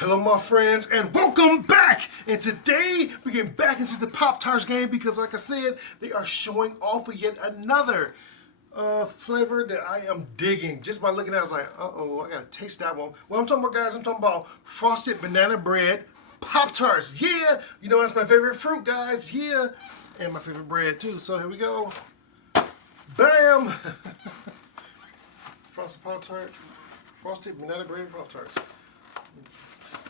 Hello my friends and welcome back! And today we're getting back into the Pop-Tarts game because like I said, they are showing off with yet another flavor that I am digging. Just by looking at it, I was like, uh-oh, I gotta taste that one. What I'm talking about, guys, I'm talking about frosted banana bread Pop-Tarts. Yeah! You know that's my favorite fruit, guys. Yeah! And my favorite bread too. So here we go. Bam! Frosted Pop-Tart. Frosted banana bread Pop-Tarts.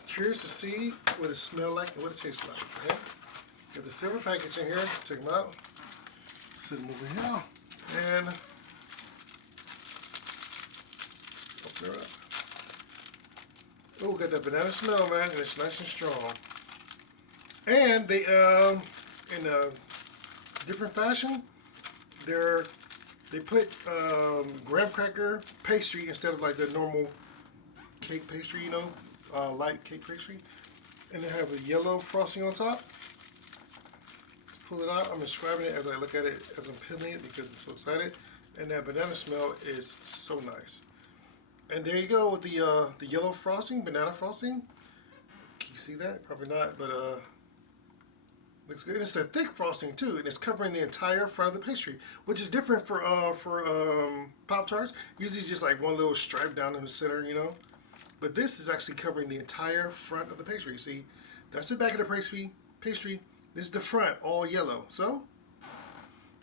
Curious to see what it smells like and what it tastes like. Okay? Got the silver package in here. Check them out. Sit them over here. And open her up. Oh, got that banana smell, man, and it's nice and strong. And they, in a different fashion, they put graham cracker pastry instead of like the normal cake pastry, you know. Light cake pastry, and they have a yellow frosting on top. Let's pull it out. I'm describing it as I look at it as I'm peeling it because I'm so excited. And that banana smell is so nice. And there you go with the yellow frosting, banana frosting. Can you see that? Probably not, but looks good. And it's a thick frosting too, and it's covering the entire front of the pastry, which is different for Pop-Tarts. Usually it's just like one little stripe down in the center, you know. But this is actually covering the entire front of the pastry. See, that's the back of the pastry. This is the front, all yellow. So,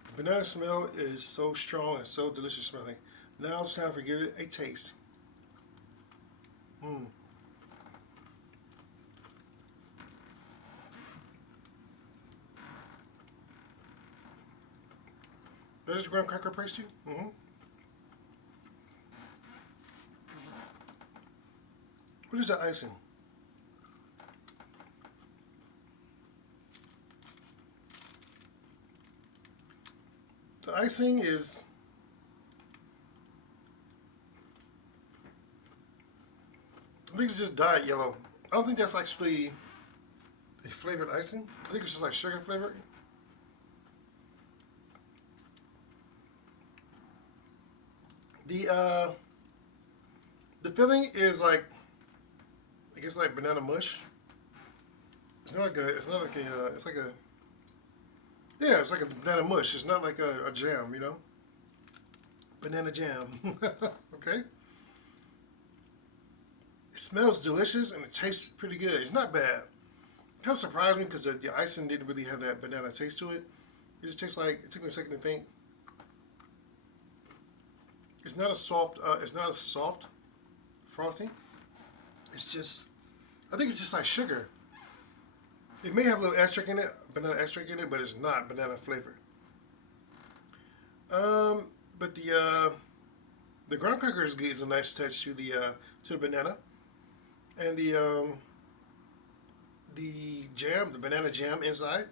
the banana smell is so strong and so delicious smelling. Now it's time to give it a taste. That is graham cracker pastry. What is the icing? The icing is I think it's just dyed yellow. I don't think that's actually a flavored icing. I think it's just like sugar flavored. The filling is like, I guess, like banana mush. It's not like it's like a, yeah, it's like a banana mush. It's not like a jam, you know? Banana jam. Okay? It smells delicious and it tastes pretty good. It's not bad. It kind of surprised me because the icing didn't really have that banana taste to it. It just tastes like, it took me a second to think. It's not a soft frosting. It's just, I think it's just like sugar. It may have a little extract in it, banana extract in it, but it's not banana flavored. But the graham cracker is a nice touch to the banana, and the jam, the banana jam inside.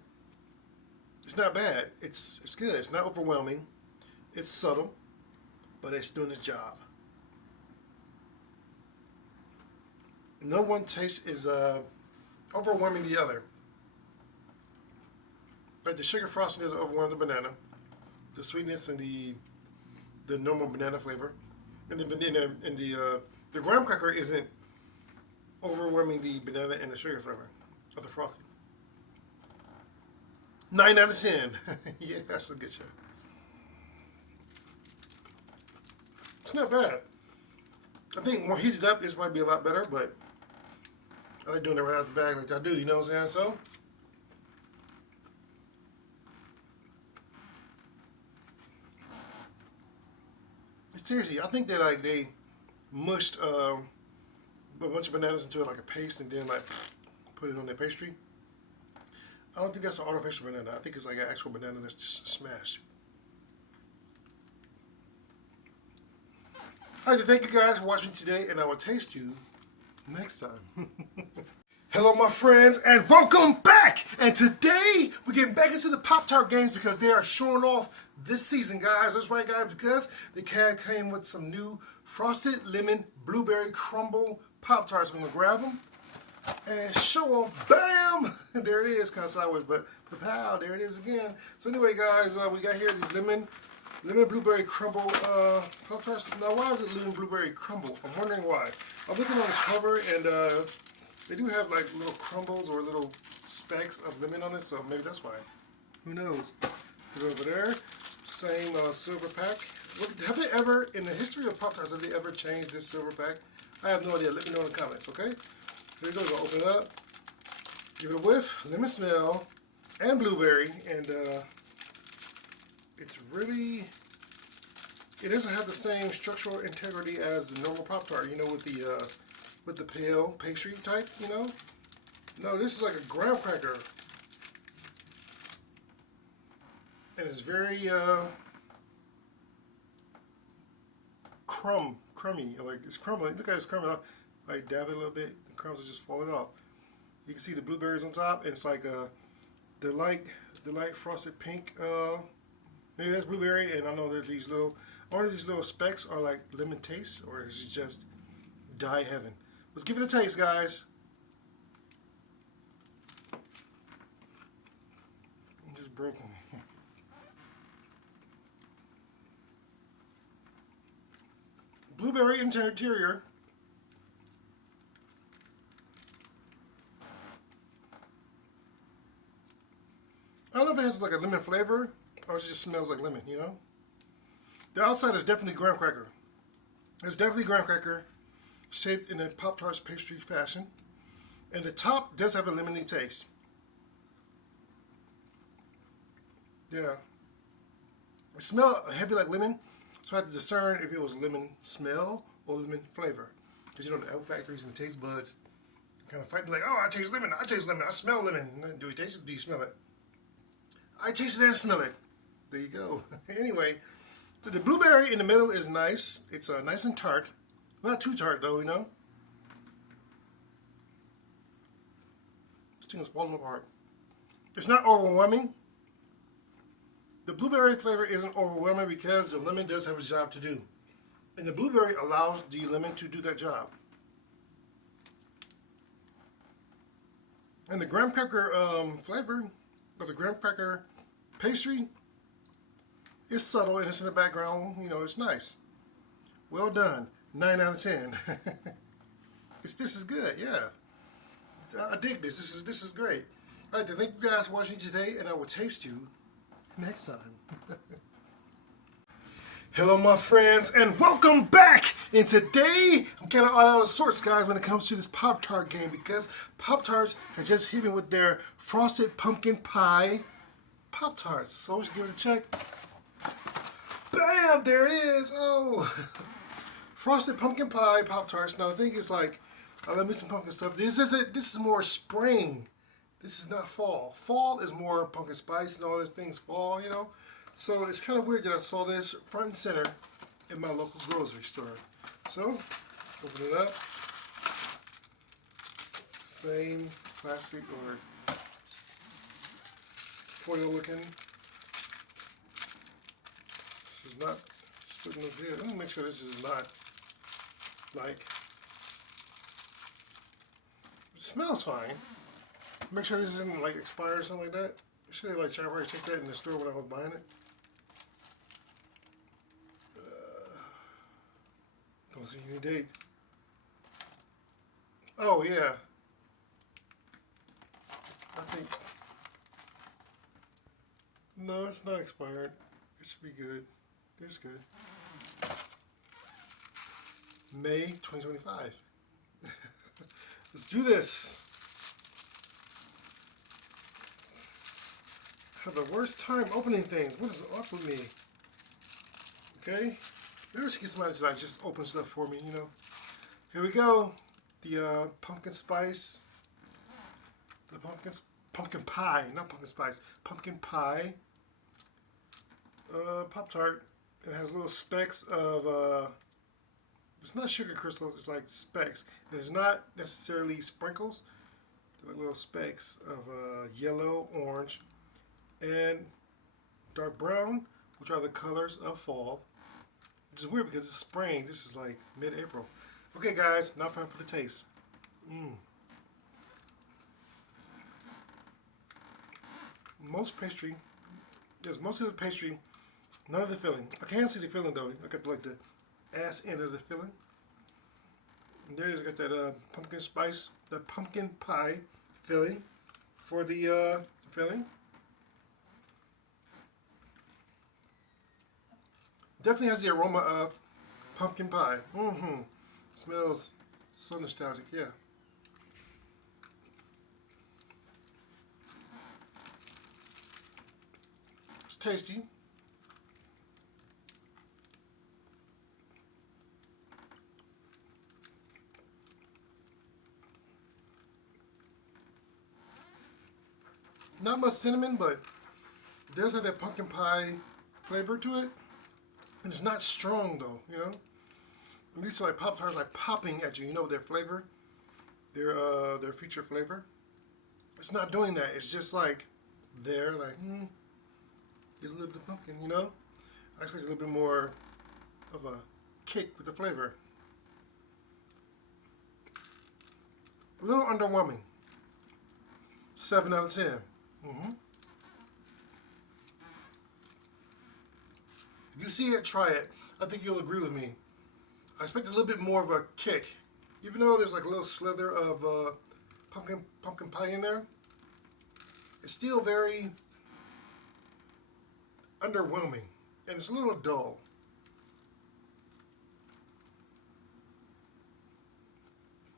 It's not bad. It's good. It's not overwhelming. It's subtle, but it's doing its job. No one taste is overwhelming the other. But the sugar frosting doesn't overwhelm the banana. The sweetness and the normal banana flavor, and the graham cracker isn't overwhelming the banana and the sugar flavor of the frosting. 9 out of 10. Yeah, that's a good show. It's not bad. I think more heated up, this might be a lot better, but I like doing it right out the bag like I do, you know what I'm saying? So, it's tasty. I think that they mushed a bunch of bananas into it like a paste and then like put it on their pastry. I don't think that's an artificial banana. I think it's like an actual banana that's just smashed. I'd like to thank you guys for watching today, and I will taste you next time. Hello my friends and welcome back! And today we're getting back into the Pop-Tart games because they are showing off this season, guys. That's right, guys, because they came with some new frosted lemon blueberry crumble Pop-Tarts. I'm gonna grab them and show them. Bam! There it is, kind of sideways, but pow, there it is again. So anyway, guys, we got here these lemon blueberry crumble Pop-Tarts. Now, why is it lemon blueberry crumble? I'm wondering why. I'm looking on the cover, and They do have like little crumbles or little specks of lemon on it, so maybe that's why. Who knows? Put it over there. Same silver pack. Have they ever, in the history of Pop-Tarts, have they ever changed this silver pack? I have no idea. Let me know in the comments, okay? Here we go. We'll open it up. Give it a whiff. Lemon smell. And blueberry. And it's really... It doesn't have the same structural integrity as the normal Pop-Tart, you know, with the pale pastry type, you know? No, this is like a graham cracker. And it's very crummy, like it's crumbling. Look at it's crumbling. I dab it a little bit, the crumbs are just falling off. You can see the blueberries on top, and it's like the light frosted pink. Maybe that's blueberry, and I know there's these little, all of these little specks are like lemon taste, or is it just dye heaven? Let's give it a taste, guys. I'm just broken. Blueberry interior. I don't know if it has like a lemon flavor or it just smells like lemon, you know? The outside is definitely graham cracker. It's definitely graham cracker shaped in a Pop-Tarts pastry fashion. And the top does have a lemony taste. Yeah. It smells heavy like lemon. So I had to discern if it was lemon smell or lemon flavor. Because you know the olfactories and the taste buds kind of fight like, oh, I taste lemon, I smell lemon. Do you taste it? Do you smell it? I taste it and smell it. There you go. Anyway, so the blueberry in the middle is nice. It's nice and tart. Not too tart though, you know. This thing is falling apart. It's not overwhelming. The blueberry flavor isn't overwhelming because the lemon does have a job to do. And the blueberry allows the lemon to do that job. And the graham cracker flavor, or the graham cracker pastry, is subtle and it's in the background. You know, it's nice. Well done. 9 out of 10. This is good, yeah. I dig this. This is great. All right, then thank you guys for watching today, and I will taste you next time. Hello my friends, and welcome back. And today I'm kind of all out of sorts, guys, when it comes to this Pop-Tart game, because Pop-Tarts has just hit me with their frosted pumpkin pie Pop-Tarts. So let's give it a check. Bam, there it is. Oh, frosted pumpkin pie Pop-Tarts. Now I think it's like, let me some pumpkin stuff. This is more spring. This is not fall. Fall is more pumpkin spice and all those things fall, you know. So it's kind of weird that I saw this front and center in my local grocery store. So, open it up. Same plastic or foil looking. This is not splitting up here. Let me make sure this is not like, it smells fine. Make sure this isn't like expired or something like that. Should have like check that in the store when I was buying it. Don't see any date. Oh yeah. I think. No, it's not expired. It should be good. It's good. May 2025. Let's do this. I have the worst time opening things. What is up with me? Okay. Maybe I should get somebody to like just open stuff for me, you know. Here we go. The pumpkin spice. The pumpkin pie, not pumpkin spice. Pumpkin pie. Pop-Tart. It has little specks of it's not sugar crystals, it's like specks. And it's not necessarily sprinkles. They're like little specks of yellow, orange, and dark brown, which are the colors of fall. Which is weird because it's spring. This is like mid-April. Okay, guys, now time for the taste. Most pastry, yes, most of the pastry, none of the filling. I can't see the filling though. I got like the ass end of the filling. And there it's got that pumpkin spice, the pumpkin pie filling for the filling. Definitely has the aroma of pumpkin pie. Smells so nostalgic, yeah. It's tasty. Not much cinnamon, but it does have that pumpkin pie flavor to it. And it's not strong though, you know? I'm used to like Pop-Tarts like popping at you, you know, with their flavor. Their feature flavor. It's not doing that. It's just like there, like, there's a little bit of pumpkin, you know? I expect a little bit more of a kick with the flavor. A little underwhelming. 7 out of 10. If you see it, try it. I think you'll agree with me. I expect a little bit more of a kick. Even though there's like a little slither of pumpkin pie in there, it's still very underwhelming. And it's a little dull.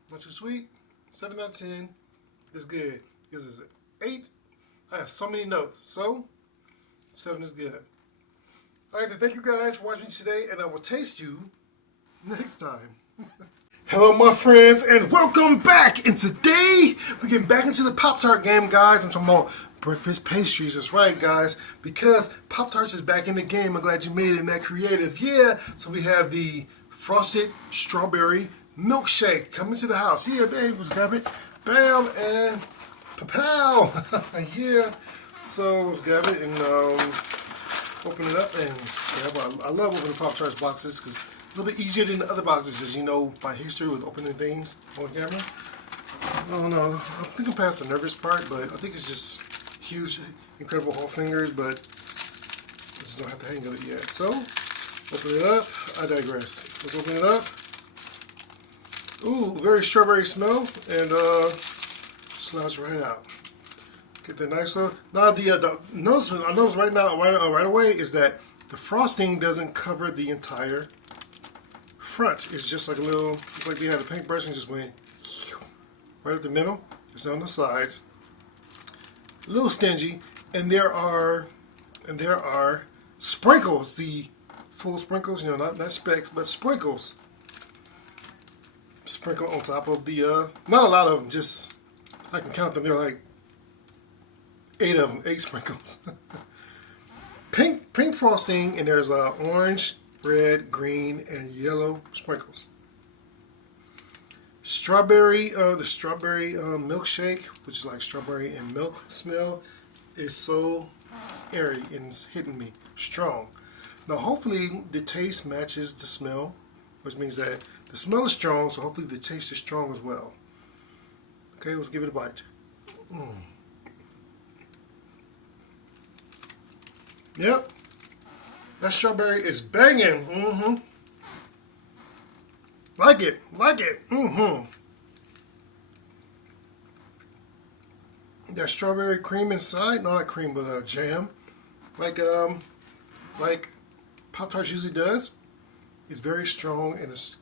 Not too sweet. 7 out of 10. It's good. This is an 8. I have so many notes. So, 7 is good. Alright, thank you guys for watching today, and I will taste you next time. Hello, my friends, and welcome back. And today, we're getting back into the Pop-Tart game, guys. I'm talking about breakfast pastries. That's right, guys. Because Pop-Tarts is back in the game. I'm glad you made it in that creative. Yeah. So we have the frosted strawberry milkshake coming to the house. Yeah, babe, let's grab it. Bam, and pa-pow. Yeah. So let's grab it and open it up and grab. I love opening Pop-Tarts boxes because it's a little bit easier than the other boxes, as you know my history with opening things on camera. I don't know. I think I'm past the nervous part, but I think it's just huge, incredible whole fingers, but I just don't have the hang of it yet. So, open it up. I digress. Let's open it up. Ooh, very strawberry smell, and slides right out. Get that nice little. Now the notice I notice right now, right away, is that the frosting doesn't cover the entire front. It's just like a little. It's like we had a paintbrush and just went right up the middle. It's on the sides. A little stingy, and there are sprinkles. The full sprinkles, you know, not specks, but sprinkles. Sprinkle on top of the not a lot of them. Just I can count them. They're like 8 of them, 8 sprinkles. pink frosting, and there's orange, red, green, and yellow sprinkles. Strawberry, the strawberry milkshake, which is like strawberry and milk smell, is so airy and it's hitting me strong. Now hopefully the taste matches the smell, which means that the smell is strong, so hopefully the taste is strong as well. Okay, let's give it a bite. Yep, that strawberry is banging. Like it. That strawberry cream inside, not a cream, but a jam, like Pop-Tarts usually does. It's very strong, and it's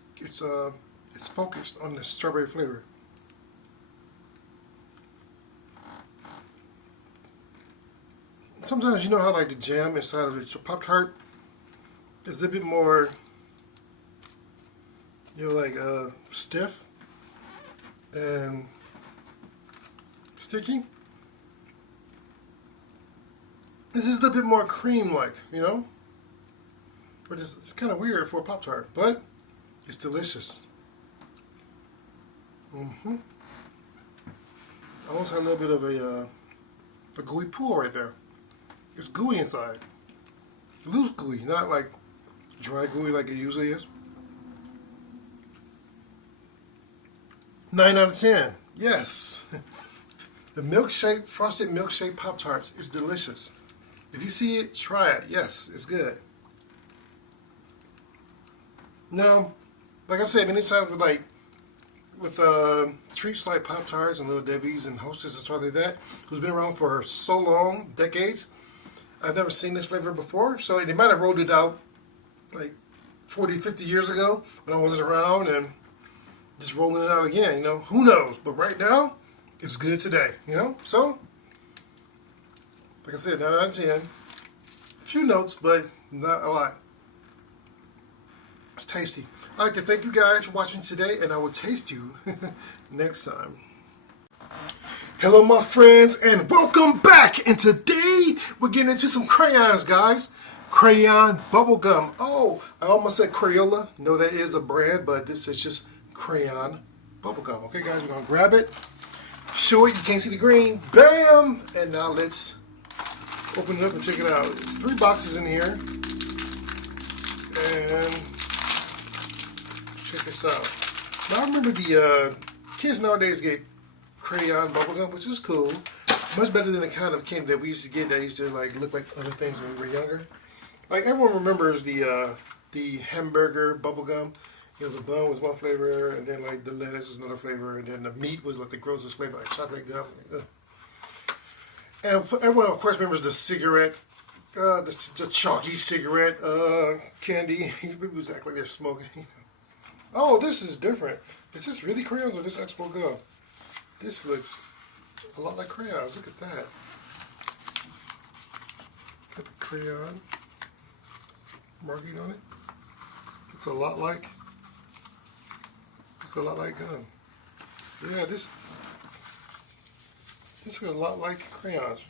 focused on the strawberry flavor. Sometimes you know how like the jam inside of the Pop-Tart is a little bit more, you know, like stiff and sticky. This is a little bit more cream-like, you know, which is kind of weird for a Pop-Tart, but it's delicious. I almost had a little bit of a gooey pool right there. It's gooey inside. Loose gooey, not like dry gooey like it usually is. 9 out of 10. Yes. The milkshake, frosted milkshake Pop-Tarts is delicious. If you see it, try it. Yes, it's good. Now, like I said, many times with like with treats like Pop-Tarts and Little Debbie's and Hostess and stuff like that, who's been around for so long, decades. I've never seen this flavor before, so they might have rolled it out like 40, 50 years ago when I wasn't around and just rolling it out again, you know, who knows? But right now, it's good today, you know? So, like I said, 9 out of 10. A few notes, but not a lot. It's tasty. I'd like to thank you guys for watching today, and I will taste you next time. Hello, my friends, and welcome back. And today, we're getting into some crayons, guys. Crayon bubblegum. Oh, I almost said Crayola. No, that is a brand, but this is just crayon bubblegum. Okay, guys, we're going to grab it. Show it. You can't see the green. Bam! And now let's open it up and check it out. There's 3 boxes in here. And check this out. Now, I remember the kids nowadays get crayon bubblegum, which is cool. Much better than the kind of candy that we used to get that used to like look like other things when we were younger. Like everyone remembers the hamburger bubblegum. You know, the bun was one flavor, and then like the lettuce is another flavor, and then the meat was like the grossest flavor, like chocolate gum. Ugh. And everyone, of course, remembers the cigarette, the chalky cigarette candy. People act like they're smoking. Oh, this is different. Is this really crayons or this Expo gum? This looks a lot like crayons. Look at that. Got the crayon marking on it. It's a lot like gum. Yeah, this looks a lot like crayons.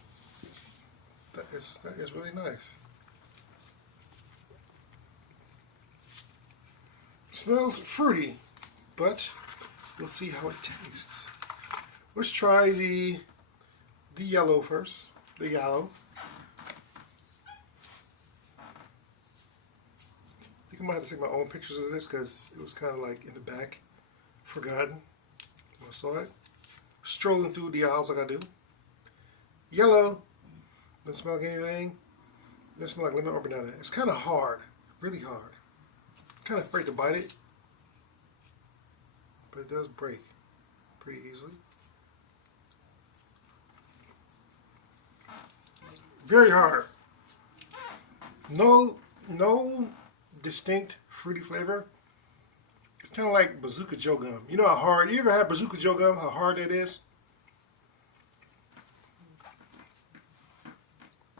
That is really nice. Smells fruity, but we'll see how it tastes. Let's try the yellow first. The yellow. I think I might have to take my own pictures of this because it was kind of like in the back, forgotten. I saw it. Strolling through the aisles like I do. Yellow. Doesn't smell like anything. Doesn't smell like lemon or banana. It's kind of hard. Really hard. Kind of afraid to bite it. But it does break pretty easily. Very hard. No distinct fruity flavor. It's kind of like Bazooka Joe gum. You know how hard, you ever had Bazooka Joe gum, how hard that is?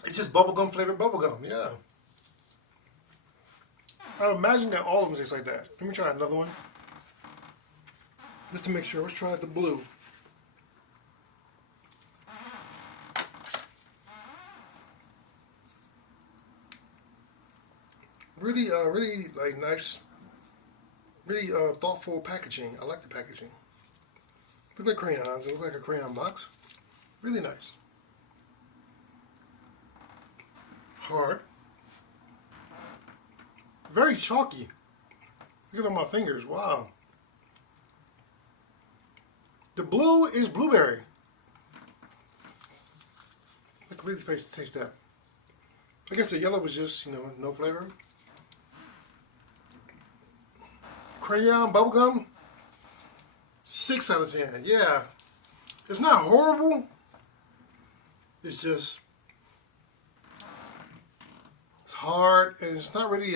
It's just bubblegum flavored bubblegum, yeah. I imagine that all of them taste like that. Let me try another one. Just to make sure. Let's try the blue. Really like nice, really thoughtful packaging. I like the packaging. Look like crayons. It looks like a crayon box. Really nice. Hard. Very chalky. Look at all my fingers. Wow. The blue is blueberry. I can really taste that. I guess the yellow was just, you know, no flavor. Crayon bubblegum, 6 out of 10. Yeah. It's not horrible. It's just, it's hard, and it's not really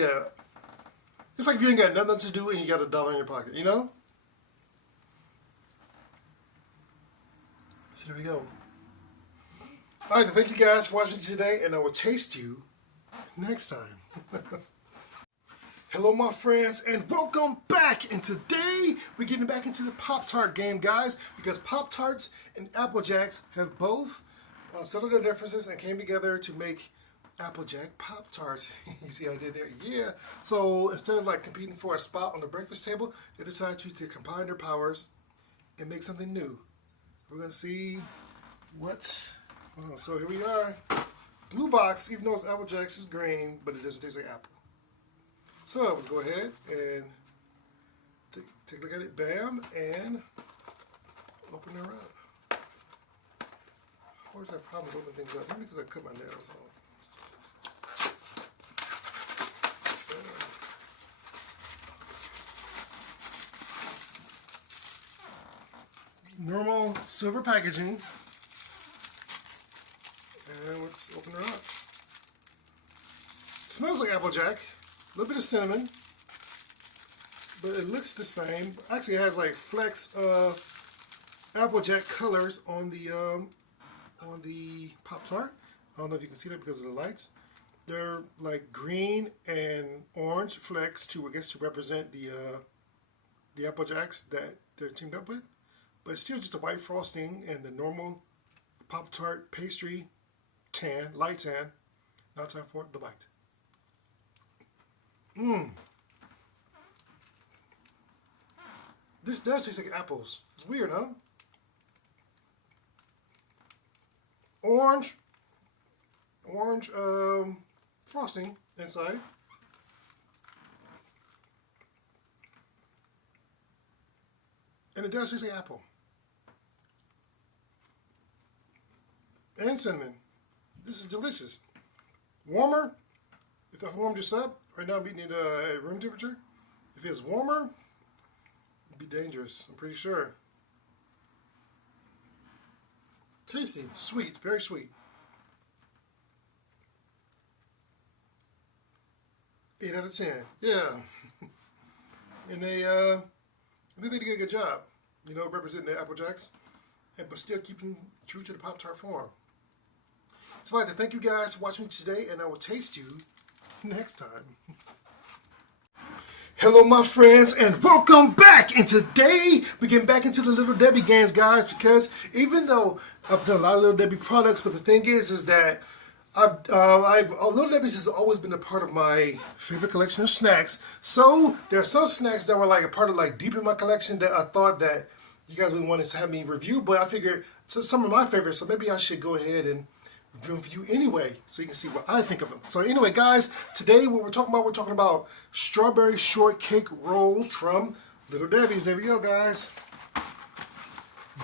it's like if you ain't got nothing to do and you got $1 in your pocket, you know? So there we go. Alright, thank you guys for watching today, and I will taste you next time. Hello, my friends, and welcome back. And today, we're getting back into the Pop-Tart game, guys, because Pop-Tarts and Apple Jacks have both settled their differences and came together to make Applejack Pop-Tarts. You see how I did there? Yeah. So instead of like competing for a spot on the breakfast table, they decided to combine their powers and make something new. We're going to see what... Oh, so here we are. Blue box, even though it's Apple Jacks, is green, but it doesn't taste like apple. So we'll go ahead and take a look at it. Bam, and open her up. I always have problems opening things up. Maybe because I cut my nails off. silver packaging. And let's open her up. Smells like Applejack. A little bit of cinnamon. But it looks the same. Actually, it has like flecks of Applejack colors on the Pop-Tart. I don't know if you can see that because of the lights. They're like green and orange flecks to, I guess, to represent the Apple Jacks that they're teamed up with. But it's still just a white frosting and the normal Pop-Tart pastry tan, light tan. Now time for the bite. This does taste like apples. It's weird, huh? Orange frosting inside. And it does taste like apple. And cinnamon. This is delicious. Warmer, if I warmed this up, right now we need a room temperature. If it's warmer, it'd be dangerous, I'm pretty sure. Tasty, sweet, very sweet. 8 out of 10. Yeah. And I think they did a good job, you know, representing the Apple Jacks, but still keeping true to the Pop-Tart form. So I'd like to thank you guys for watching me today, and I will taste you next time. Hello my friends, and welcome back. And today we're getting back into the Little Debbie games, guys, because even though I've done a lot of Little Debbie products, but the thing is that Little Debbie's has always been a part of my favorite collection of snacks. So there are some snacks that were like a part of like deep in my collection that I thought that you guys would want to have me review, but I figured some of my favorites, so maybe I should go ahead and review them for you anyway, so you can see what I think of them. So anyway, guys, today what we're talking about strawberry shortcake rolls from Little Debbie's. There we go, guys.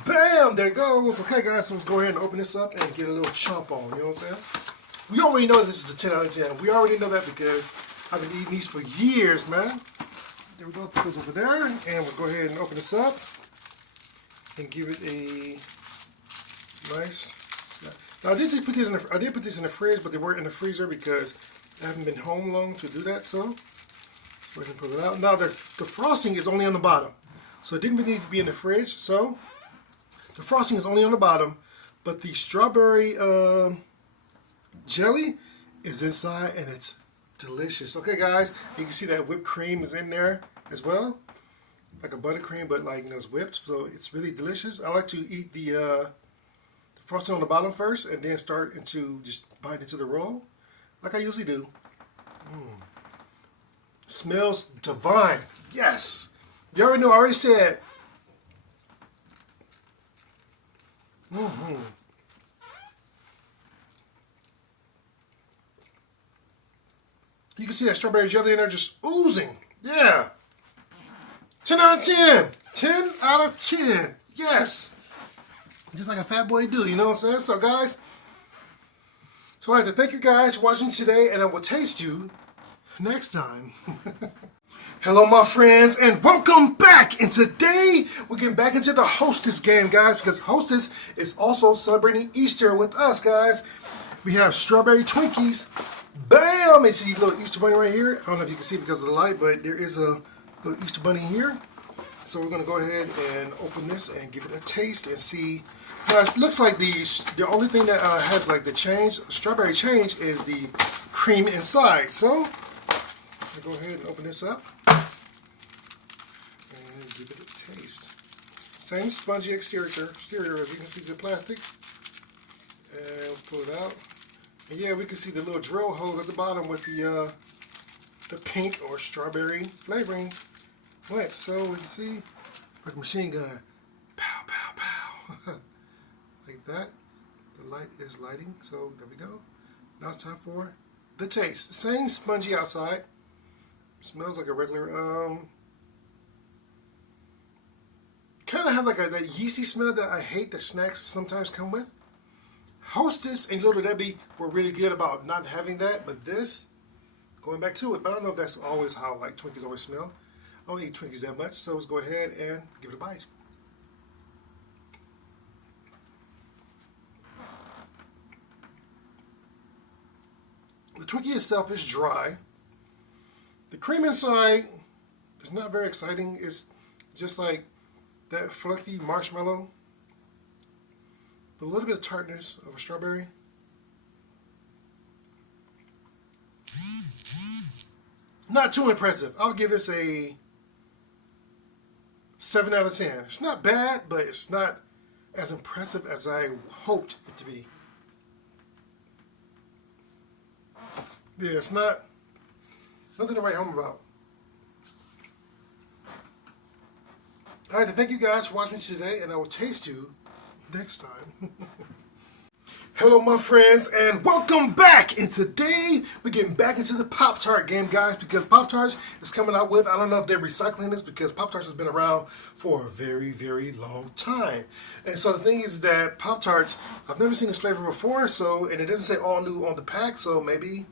Bam! There it goes. Okay, guys, so let's go ahead and open this up and get a little chomp on. You know what I'm saying? We already know this is a 10 out of 10. We already know that because I've been eating these for years, man. There we go. Put those over there, and we'll go ahead and open this up and give it a nice. Now I did put these in the fridge, but they weren't in the freezer because I haven't been home long to do that. So go ahead and pull it out. Now the frosting is only on the bottom, so it didn't really need to be in the fridge. So the frosting is only on the bottom, but the strawberry jelly is inside, and it's delicious. Okay, guys, you can see that whipped cream is in there as well, like a buttercream, but like, you know, it's whipped, so it's really delicious. I like to eat the frosting on the bottom first, and then start into just bite into the roll, like I usually do. Smells divine. Yes. You already know. I already said. You can see that strawberry jelly in there just oozing. Yeah. 10 out of 10. 10 out of 10. Yes. Just like a fat boy do, you know what I'm saying? So, guys, so I'd like to thank you guys for watching today, and I will taste you next time. Hello, my friends, and welcome back. And today, we're getting back into the Hostess game, guys, because Hostess is also celebrating Easter with us, guys. We have strawberry Twinkies. Bam! And see a little Easter bunny right here. I don't know if you can see because of the light, but there is a little Easter bunny here. So we're going to go ahead and open this and give it a taste and see. Now it looks like the only thing that has like the strawberry change is the cream inside. So I'm going to go ahead and open this up and give it a taste. Same spongy exterior as you can see the plastic. And pull it out. And yeah, we can see the little drill hole at the bottom with the pink or strawberry flavoring wet. So we can see like a machine gun. Pow, pow, pow. Like that. The light is lighting. So there we go. Now it's time for the taste. Same spongy outside. Smells like a regular, kind of have like that yeasty smell that I hate that snacks sometimes come with. Hostess and Little Debbie were really good about not having that, but this, going back to it, but I don't know if that's always how like Twinkies always smell. I don't eat Twinkies that much, so let's go ahead and give it a bite. Twinkie itself is dry. The cream inside is not very exciting. It's just like that fluffy marshmallow. A little bit of tartness of a strawberry. Not too impressive. I'll give this a 7 out of 10. It's not bad, but it's not as impressive as I hoped it to be. Yeah, it's not nothing to write home about. I'd like to thank you guys for watching today, and I will taste you next time. Hello, my friends, and welcome back. And today we're getting back into the Pop-Tart game, guys, because Pop-Tarts is coming out with, I don't know if they're recycling this, because Pop-Tarts has been around for a very, very long time. And so the thing is that Pop-Tarts, I've never seen this flavor before, so, and it doesn't say all new on the pack, so maybe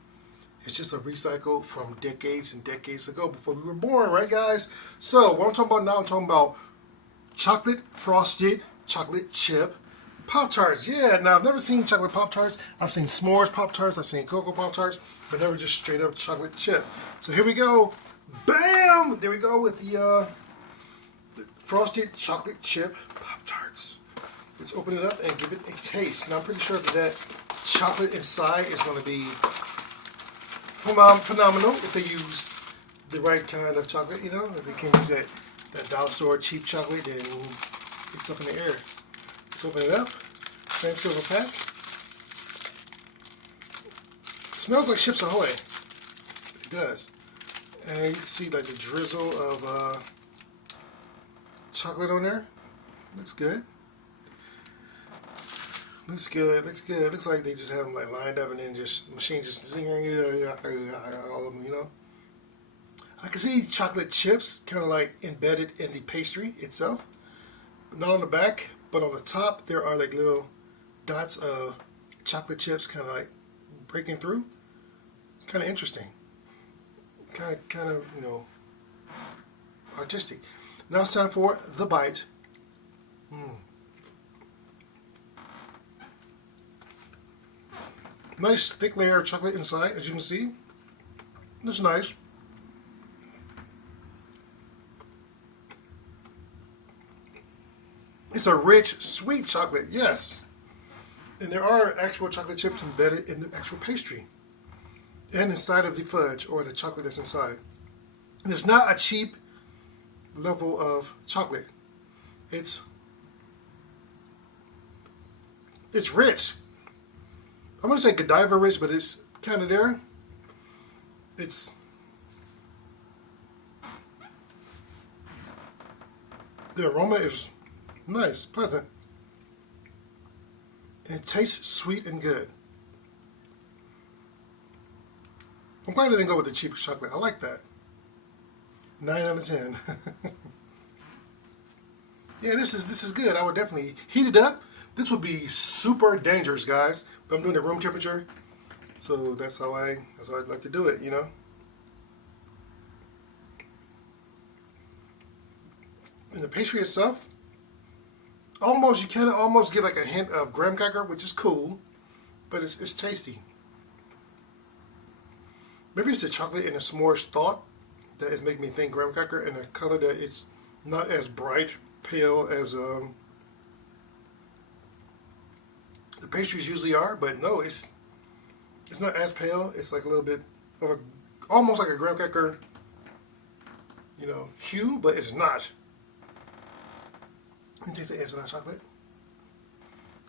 it's just a recycle from decades and decades ago before we were born, right, guys? So what I'm talking about now, I'm talking about chocolate frosted chocolate chip Pop-Tarts. Yeah, now I've never seen chocolate Pop-Tarts. I've seen s'mores Pop-Tarts, I've seen cocoa Pop-Tarts, but never just straight up chocolate chip. So here we go. Bam! There we go with the frosted chocolate chip Pop-Tarts. Let's open it up and give it a taste. Now I'm pretty sure that chocolate inside is going to be phenomenal if they use the right kind of chocolate, you know. If they can use that dollar store cheap chocolate, then it's up in the air. Let's open it up. Same silver pack. Smells like Chips Ahoy. It does. And you can see like the drizzle of chocolate on there. Looks good. Looks good, looks good. Looks like they just have them like lined up and then just machine just zing, all of them, you know. I can see chocolate chips kind of like embedded in the pastry itself. Not on the back, but on the top there are like little dots of chocolate chips kind of like breaking through. Kind of interesting. Kind of, you know, artistic. Now it's time for the bite. Nice thick layer of chocolate inside, as you can see. That's nice. It's a rich, sweet chocolate, yes. And there are actual chocolate chips embedded in the actual pastry and inside of the fudge or the chocolate that's inside. And it's not a cheap level of chocolate. It's rich. I'm going to say Godiva rich, but it's kind of there. The aroma is nice, pleasant. And it tastes sweet and good. I'm glad I didn't go with the cheap chocolate. I like that. 9 out of 10. Yeah, this is good. I would definitely heat it up. This would be super dangerous, guys. But I'm doing it room temperature, so that's how I'd like to do it, you know. And the pastry itself, you can almost get like a hint of graham cracker, which is cool, but it's tasty. Maybe it's the chocolate and the s'mores thought that is making me think graham cracker, and the color that it's not as bright, pale as the pastries usually are, but no, it's not as pale. It's like a little bit of almost like a graham cracker, you know, hue, but it's not. You can taste the edge of that chocolate.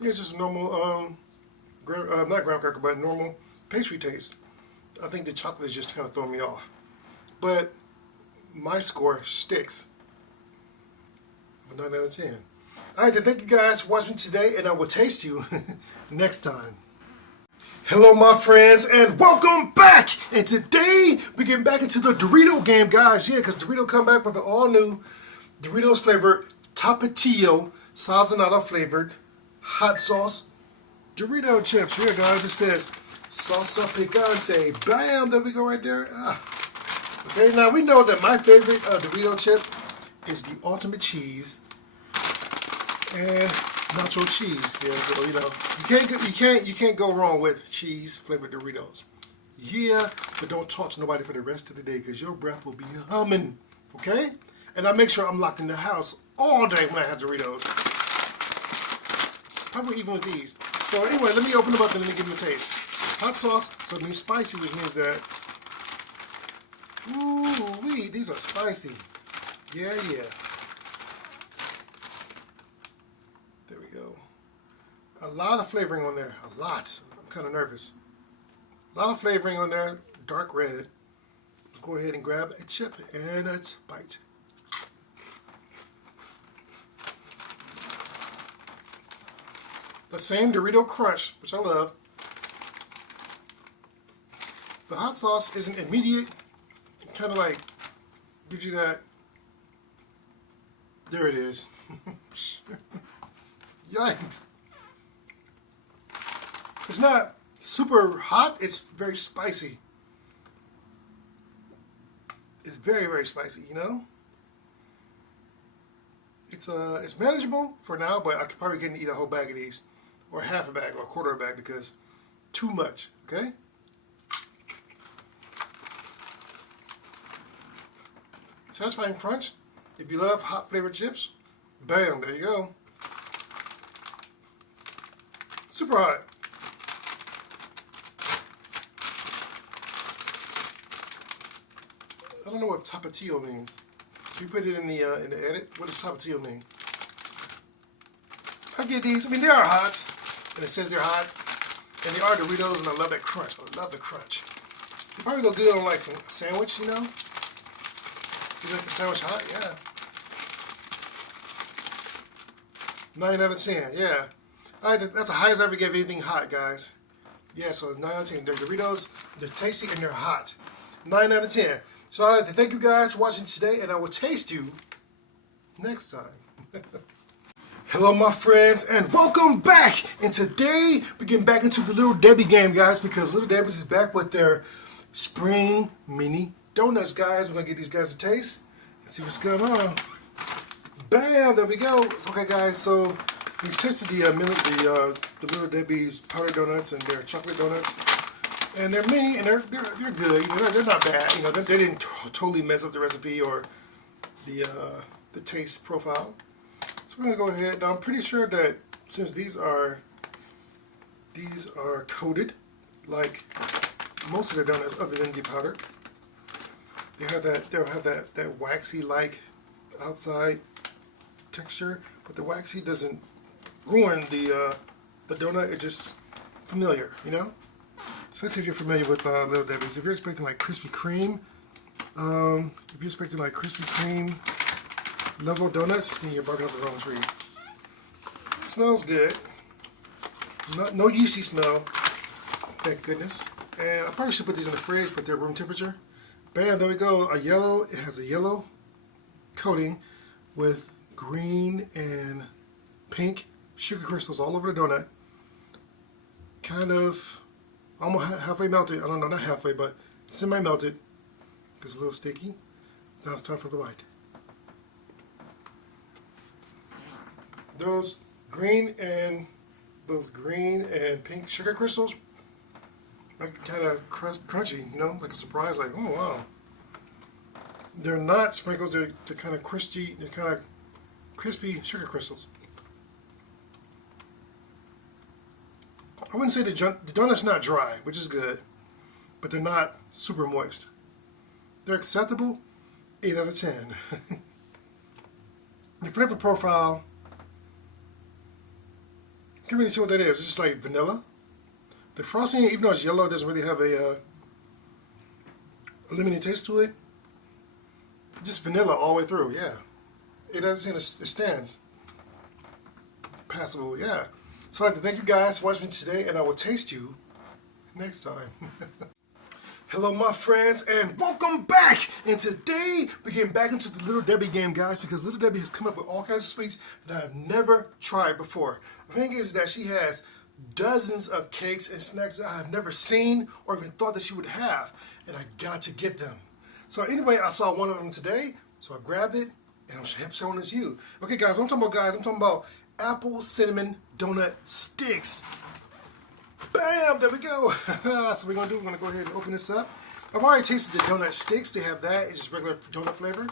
Yeah, it's just normal, not graham cracker, but normal pastry taste. I think the chocolate is just kind of throwing me off. But my score sticks of 9 out of 10. Alright, then thank you guys for watching today, and I will taste you next time. Hello, my friends, and welcome back! And today, we're getting back into the Dorito game, guys. Yeah, because Dorito come back with an all-new Doritos flavored Tapatio, Sazonado flavored hot sauce Dorito chips. Here, guys, it says Salsa Picante. Bam! There we go right there. Okay, now we know that my favorite Dorito chip is the ultimate cheese and nacho cheese. Yeah, so you know you can't go wrong with cheese flavored Doritos. Yeah, but don't talk to nobody for the rest of the day because your breath will be humming, okay? And I make sure I'm locked in the house all day when I have Doritos. Probably even with these. So anyway, let me open them up and let me give them a taste. Hot sauce, so it means spicy, which means that, ooh-wee, these are spicy. Yeah, yeah. There we go. A lot of flavoring on there, a lot. I'm kind of nervous. A lot of flavoring on there, dark red. Go ahead and grab a chip and a bite. The same Dorito crunch, which I love. The hot sauce isn't immediate. It kind of like gives you that. There it is. Yikes. It's not super hot. It's very spicy. It's very, very spicy, you know? It's manageable for now, but I could probably get to eat a whole bag of these. Or half a bag, or a quarter of a bag, because too much, okay? Satisfying crunch. If you love hot flavored chips, bam, there you go. Super hot. I don't know what tapatio means. If you put it in the edit, what does tapatio mean? I get these. I mean, they are hot, and it says they're hot, and they are Doritos, and I love that crunch. I love the crunch. They probably go good on like a sandwich, you know. You like the sandwich hot? Yeah. 9 out of 10. Yeah. That's the highest I ever give anything hot, guys. Yeah. So 9 out of 10. They're Doritos. They're tasty and they're hot. 9 out of 10. So I'd like to thank you guys for watching today, and I will taste you next time. Hello, my friends, and welcome back. And today, we're getting back into the Little Debbie game, guys, because Little Debbie's is back with their spring mini donuts, guys. We're going to give these guys a taste and see what's going on. Bam, there we go. Okay, guys, so we tasted the Little Debbie's powdered donuts and their chocolate donuts. And they're mini, and they're good. You know, they're not bad. You know, they didn't totally mess up the recipe or the taste profile. So we're gonna go ahead. Now I'm pretty sure that since these are coated like most of the donuts, other than the powder, they'll have that waxy like outside texture, but the waxy doesn't ruin the donut. It's just familiar, you know. Especially if you're familiar with Little Debbie's. If you're expecting like Krispy Kreme, level donuts, then you're barking up the wrong tree. It smells good. No yeasty smell, thank goodness. And I probably should put these in the fridge, but they're room temperature. Bam, there we go. It has a yellow coating with green and pink sugar crystals all over the donut. Kind of almost halfway melted. I don't know, not halfway, but semi-melted. It's a little sticky. Now it's time for the bite. Those green and pink sugar crystals, like kind of crunchy, you know, like a surprise. Like, oh wow. They're not sprinkles. They're kind of crispy. They're kind of crispy sugar crystals. I wouldn't say the donut's not dry, which is good, but they're not super moist. They're acceptable, 8 out of 10. The flavor profile, can't really see what that is. It's just like vanilla. The frosting, even though it's yellow, doesn't really have a lemony taste to it. Just vanilla all the way through, yeah. 8 out of 10, it stands. Passable, yeah. So I'd like to thank you guys for watching today, and I will taste you next time. Hello, my friends, and welcome back! And today, we're getting back into the Little Debbie game, guys, because Little Debbie has come up with all kinds of sweets that I've never tried before. The thing is that she has dozens of cakes and snacks that I have never seen or even thought that she would have, and I got to get them. So anyway, I saw one of them today, so I grabbed it, and I'm showing it to you. Okay, guys, I'm talking about apple cinnamon donut sticks. Bam! There we go. So we're gonna go ahead and open this up. I've already tasted the donut sticks. They have that. It's just regular donut flavor,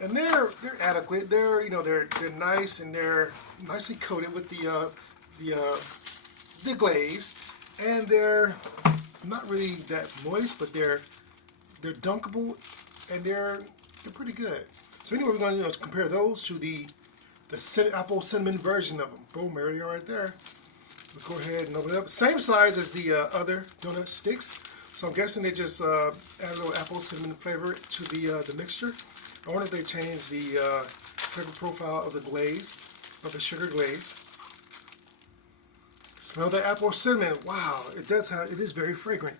and they're adequate. They're they're nice, and they're nicely coated with the glaze, and they're not really that moist, but they're dunkable, and they're pretty good. So anyway, we're going to compare those to the apple cinnamon version of them. Boom, there they are right there. Let's go ahead and open it up. Same size as the other donut sticks. So I'm guessing they just add a little apple cinnamon flavor to the mixture. I wonder if they changed the flavor profile of the glaze, of the sugar glaze. Smell the apple cinnamon. Wow, it is very fragrant.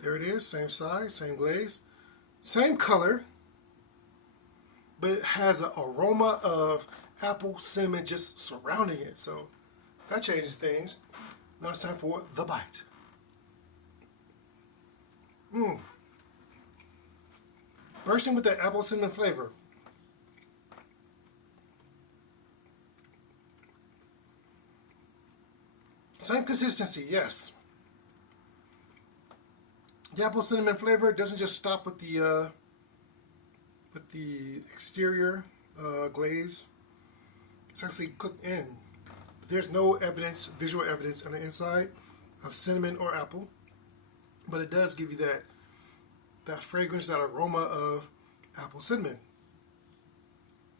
There it is, same size, same glaze, same color, but it has an aroma of apple cinnamon just surrounding it. So that changes things. Now it's time for the bite. Bursting with that apple cinnamon flavor. Same consistency, yes. The apple cinnamon flavor doesn't just stop with the exterior glaze. It's actually cooked in. There's no evidence, visual evidence on the inside of cinnamon or apple, but it does give you that fragrance, that aroma of apple cinnamon.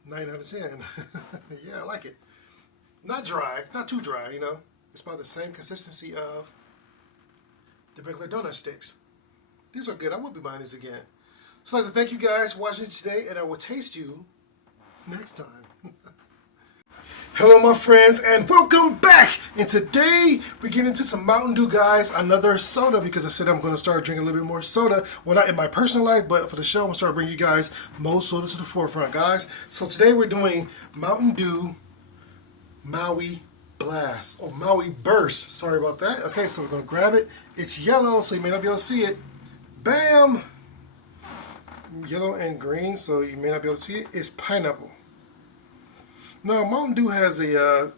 9 out of 10. Yeah, I like it. Not dry, not too dry, you know. It's about the same consistency of the regular donut sticks. These are good. I will be buying these again. So I'd like to thank you guys for watching today, and I will taste you next time. Hello, my friends, and welcome back. And today we get into some Mountain Dew, guys. Another soda, because I said I'm going to start drinking a little bit more soda. Well, not in my personal life, but for the show, I'm going to start bringing you guys more soda to the forefront, guys. So today we're doing Mountain Dew Maui Blast, or Maui Burst. Sorry about that. Okay, so we're going to grab it. It's yellow, so you may not be able to see it. Bam! Yellow and green, so you may not be able to see it. It's pineapple. Now, Mountain Dew has a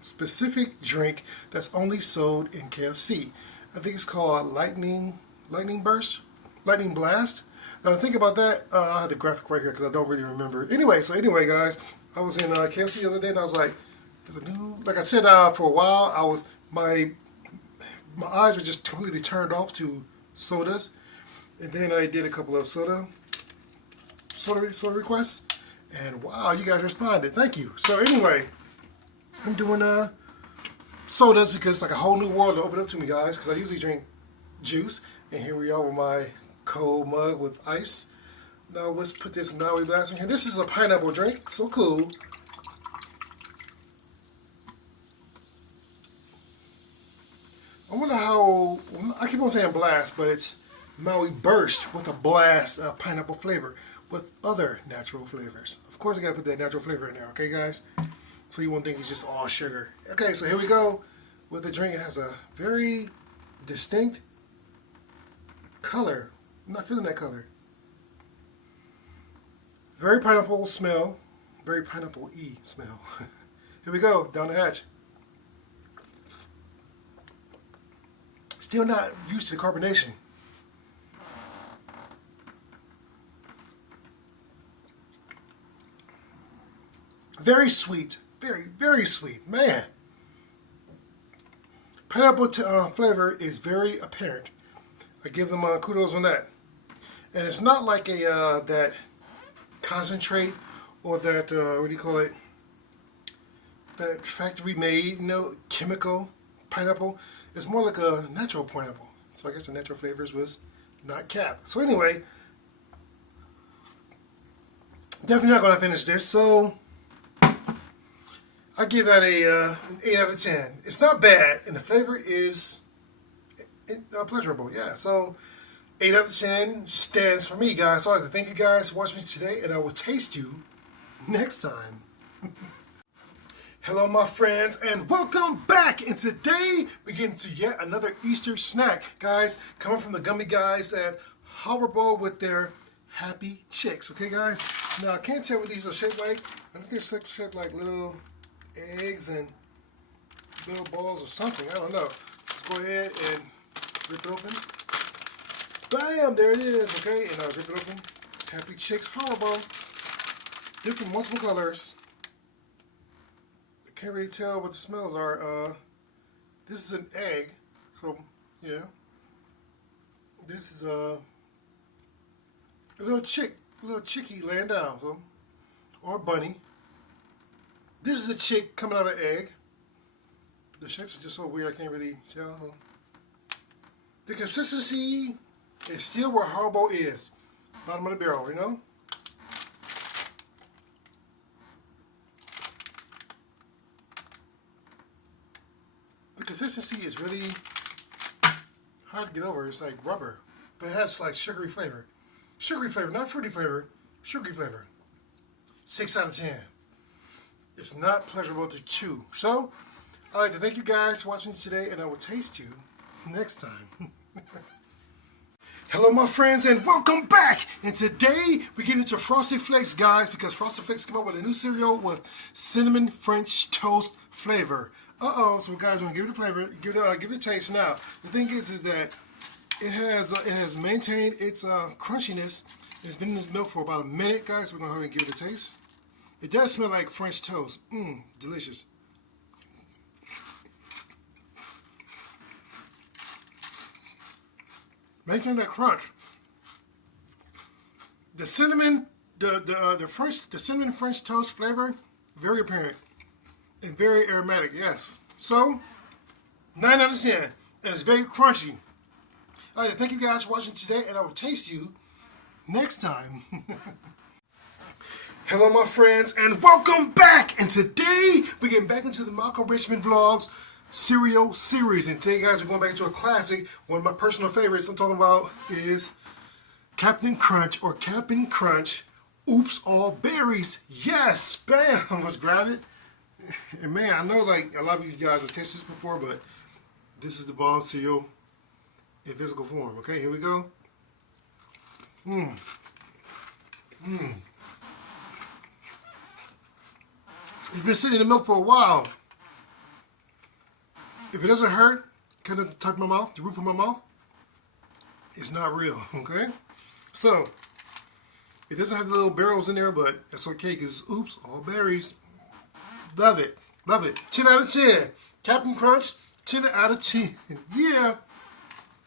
specific drink that's only sold in KFC. I think it's called Lightning Blast. Now, think about that. I have the graphic right here because I don't really remember. Anyway, guys, I was in KFC the other day, and I was like, there's a new. Like I said, for a while, I was my eyes were just completely turned off to sodas, and then I did a couple of soda requests. And wow, you guys responded. Thank you. So anyway, I'm doing sodas because it's like a whole new world to open up to me, guys, because I usually drink juice. And here we are with my cold mug with ice. Now let's put this Maui Blast in here. This is a pineapple drink. So cool. I wonder how, I keep on saying blast, but it's Maui Burst with a blast of pineapple flavor with other natural flavors. Of course, I gotta put that natural flavor in there, okay, guys? So you won't think it's just all sugar. Okay, so here we go with the drink. It has a very distinct color. I'm not feeling that color. Very pineapple smell. Very pineapple-y smell. Here we go, down the hatch. Still not used to the carbonation. Very sweet. Very, very sweet. Man. Pineapple flavor is very apparent. I give them kudos on that. And it's not like a that concentrate or that, what do you call it? That factory made, chemical pineapple. It's more like a natural pineapple. So I guess the natural flavors was not capped. So anyway, definitely not going to finish this. So I give that an 8 out of 10. It's not bad, and the flavor is pleasurable. Yeah, so 8 out of 10 stands for me, guys. So I'd like to thank you guys for watching me today, and I will taste you next time. Hello, my friends, and welcome back. And today we get into yet another Easter snack, guys. Coming from the gummy guys at Horrible with their Happy Chicks. Okay, guys. Now I can't tell what these are shaped like. I think they're shaped like little eggs and little balls or something. I don't know. Let's go ahead and rip it open. Bam! There it is. Okay, and I'll rip it open. Happy Chicks Horrible. Different, multiple colors. I can't really tell what the smells are. This is an egg. So, yeah. This is a little chickie laying down. So, or a bunny. This is a chick coming out of an egg. The shapes are just so weird I can't really tell. The consistency is still where Haribo is. Bottom of the barrel, you know? The consistency is really hard to get over. It's like rubber. But it has like sugary flavor. Sugary flavor, not fruity flavor. Sugary flavor. 6 out of 10. It's not pleasurable to chew. So, I'd like to thank you guys for watching today, and I will taste you next time. Hello, my friends, and welcome back. And today, we get into Frosted Flakes, guys, because Frosted Flakes came out with a new cereal with cinnamon French toast flavor. So guys, we're gonna give it a flavor, give it a taste. Now, the thing is that it has maintained its crunchiness. It's been in this milk for about a minute, guys. So we're gonna go ahead and give it a taste. It does smell like French toast. Delicious. Maintain that crunch. The cinnamon, the cinnamon French toast flavor, very apparent and very aromatic. Yes. So 9 out of 10, and it's very crunchy. All right, thank you guys for watching today, and I will taste you next time. Hello, my friends, and welcome back. And today we're getting back into the Malcolm Richmond Vlogs cereal series, and today, guys, we're going back to a classic. One of my personal favorites I'm talking about is Captain Crunch, or Cap'n Crunch Oops All Berries. Yes, bam, let's grab it. And man, I know like a lot of you guys have tasted this before, but this is the bomb cereal in physical form. Okay, here we go. It's been sitting in the milk for a while. If it doesn't hurt, kind of the top of my mouth, the roof of my mouth, it's not real, okay? So, it doesn't have the little barrels in there, but that's okay, because oops, all berries. Love it, love it. 10 out of 10. Cap'n Crunch, 10 out of 10. Yeah,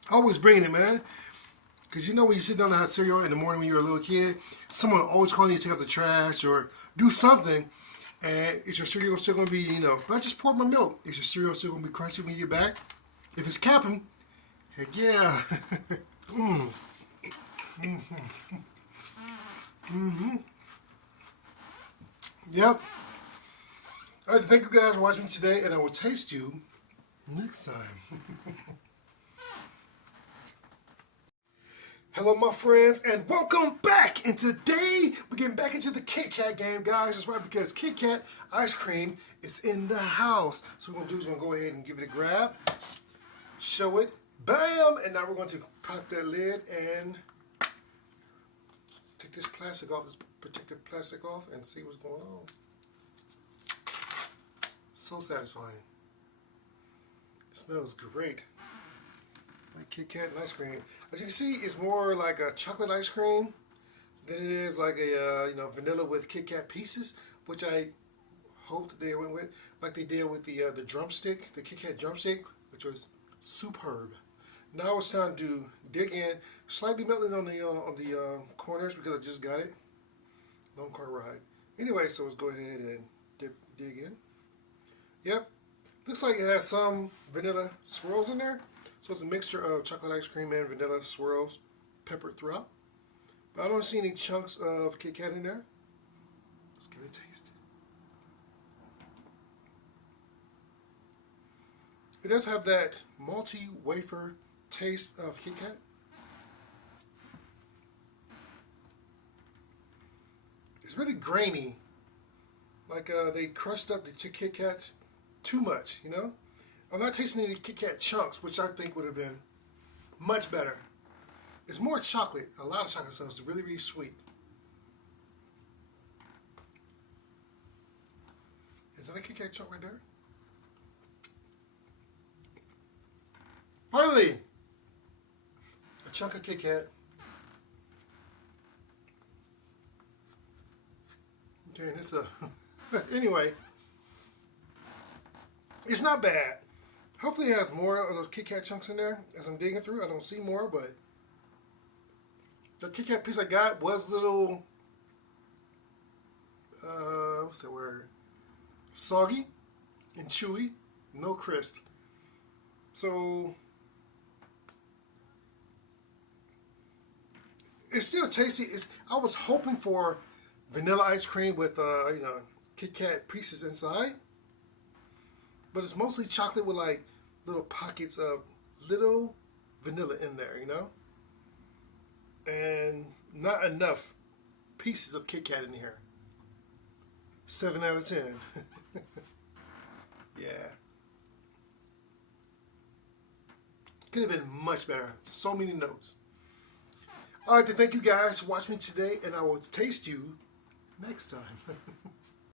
always bringing it, man. Because you know when you sit down to have cereal in the morning when you're a little kid, someone always calling you to take out the trash or do something. And is your cereal still going to be, you know, I just poured my milk. Is your cereal still going to be crunchy when you get back? If it's Cap'n, heck yeah. Yep. All right, thank you guys for watching today, and I will taste you next time. Hello, my friends, and welcome back. And today, we're getting back into the Kit Kat game, guys. That's right, because Kit Kat ice cream is in the house. So what we're going to do is we're going to go ahead and give it a grab, show it, bam, and now we're going to pop that lid and take this plastic off, this protective plastic off, and see what's going on. So satisfying. It smells great. Like Kit Kat and ice cream. As you can see, it's more like a chocolate ice cream than it is like a you know, vanilla with Kit Kat pieces, which I hope that they went with, like they did with the drumstick, the Kit Kat drumstick, which was superb. Now it's time to dig in, slightly melting on the corners because I just got it. Long car ride. Anyway, so let's go ahead and dig in. Yep, looks like it has some vanilla swirls in there. So it's a mixture of chocolate ice cream and vanilla swirls peppered throughout. But I don't see any chunks of Kit Kat in there. Let's give it a taste. It does have that malty wafer taste of Kit Kat. It's really grainy. Like they crushed up the Kit Kats too much, you know? I'm not tasting any Kit Kat chunks, which I think would have been much better. It's more chocolate, a lot of chocolate, so it's really, really sweet. Is that a Kit Kat chunk right there? chunk of Kit Kat. Okay, and it's a anyway. It's not bad. Hopefully it has more of those Kit Kat chunks in there. As I'm digging through, I don't see more, but the Kit Kat piece I got was little, what's that word? Soggy and chewy, no crisp. So it's still tasty. I was hoping for vanilla ice cream with Kit Kat pieces inside, but it's mostly chocolate with like little pockets of little vanilla in there, and not enough pieces of Kit Kat in here. 7 out of 10. Yeah. Could have been much better. So many notes. All right, then thank you guys for watching me today, and I will taste you next time.